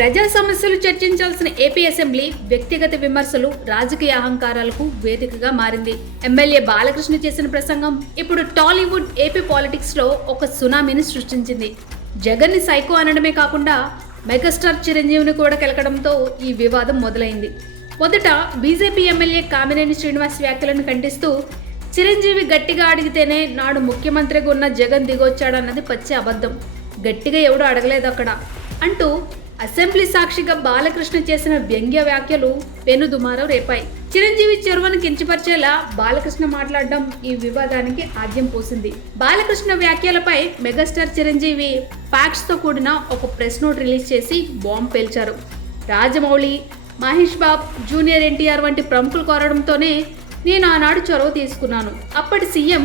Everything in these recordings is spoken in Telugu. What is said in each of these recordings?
ప్రజా సమస్యలు చర్చించాల్సిన ఏపీ అసెంబ్లీ వ్యక్తిగత విమర్శలు రాజకీయ అహంకారాలకు వేదికగా మారింది. ఎమ్మెల్యే బాలకృష్ణ చేసిన ప్రసంగం ఇప్పుడు టాలీవుడ్ ఏపీ పాలిటిక్స్లో ఒక సునామీని సృష్టించింది. జగన్ని సైకో అనడమే కాకుండా మెగాస్టార్ చిరంజీవిని కూడా కెలకడంతో ఈ వివాదం మొదలైంది. మొదట బీజేపీ ఎమ్మెల్యే కామినేని శ్రీనివాస్ వ్యాఖ్యలను ఖండిస్తూ చిరంజీవి గట్టిగా అడిగితేనే నాడు ముఖ్యమంత్రిగా ఉన్న జగన్ దిగొచ్చాడన్నది పచ్చి అబద్ధం. గట్టిగా ఎవడూ అడగలేదు అక్కడ అంటూ అసెంబ్లీ సాక్షిగా బాలకృష్ణ చేసిన వ్యంగ్య వ్యాఖ్యలు పెనుదుమారం రేపాయి. చిరంజీవి చొరవను కించపరిచేలా బాలకృష్ణ మాట్లాడడం ఈ వివాదానికి ఆద్యం పోసింది. బాలకృష్ణ వ్యాఖ్యలపై మెగాస్టార్ చిరంజీవి ఫ్యాక్ట్స్తో కూడిన ఒక ప్రెస్ నోట్ రిలీజ్ చేసి బాంబ్ పేల్చారు. రాజమౌళి మహేష్ బాబ్ జూనియర్ ఎన్టీఆర్ వంటి ప్రముఖులు కోరడంతోనే నేను ఆనాడు చొరవ తీసుకున్నాను. అప్పటి సీఎం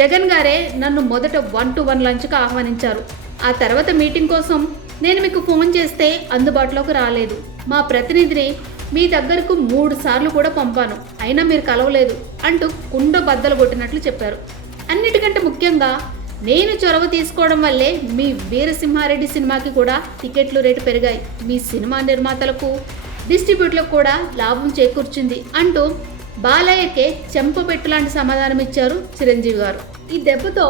జగన్ గారే నన్ను మొదట వన్ టు వన్ లంచ్కు ఆహ్వానించారు. ఆ తర్వాత మీటింగ్ కోసం నేను మీకు ఫోన్ చేస్తే అందుబాటులోకి రాలేదు. మా ప్రతినిధిని మీ దగ్గరకు మూడు సార్లు కూడా పంపాను. అయినా మీరు కలవలేదు అంటూ కుండ బద్దలు కొట్టినట్లు చెప్పారు. అన్నిటికంటే ముఖ్యంగా నేను చొరవ తీసుకోవడం వల్లే మీ వీరసింహారెడ్డి సినిమాకి కూడా టికెట్లు రేటు పెరిగాయి. మీ సినిమా నిర్మాతలకు డిస్ట్రిబ్యూట్లకు కూడా లాభం చేకూర్చింది అంటూ బాలయ్యకే చెంపపెట్టు లాంటి సమాధానం ఇచ్చారు చిరంజీవి గారు. ఈ దెబ్బతో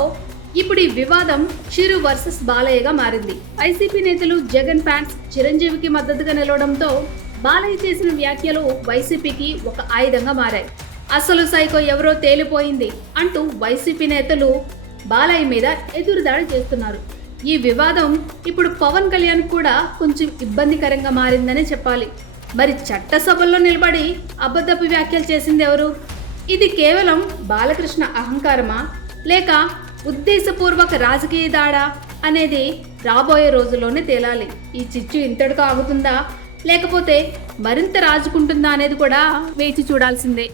ఇప్పుడు ఈ వివాదం చిరు వర్సెస్ బాలయ్యగా మారింది. వైసీపీ నేతలు జగన్ ఫ్యాన్స్ చిరంజీవికి మద్దతుగా నిలవడంతో బాలయ్య చేసిన వ్యాఖ్యలు వైసీపీకి ఒక ఆయుధంగా మారాయి. అసలు సైకో ఎవరో తేలిపోయింది అంటూ వైసీపీ నేతలు బాలయ్య మీద ఎదురుదాడి చేస్తున్నారు. ఈ వివాదం ఇప్పుడు పవన్ కళ్యాణ్ కూడా కొంచెం ఇబ్బందికరంగా మారిందనే చెప్పాలి. మరి చట్టసభల్లో నిలబడి అబద్ధపు వ్యాఖ్యలు చేసింది ఎవరు? ఇది కేవలం బాలకృష్ణ అహంకారమా? లేక ఉద్దేశపూర్వక రాజకీయ దాడా అనేది రాబోయే రోజుల్లోనే తేలాలి. ఈ చిచ్చు ఇంతటితో ఆగుతుందా? లేకపోతే మరింత రాజుకుంటుందా అనేది కూడా వేచి చూడాల్సిందే.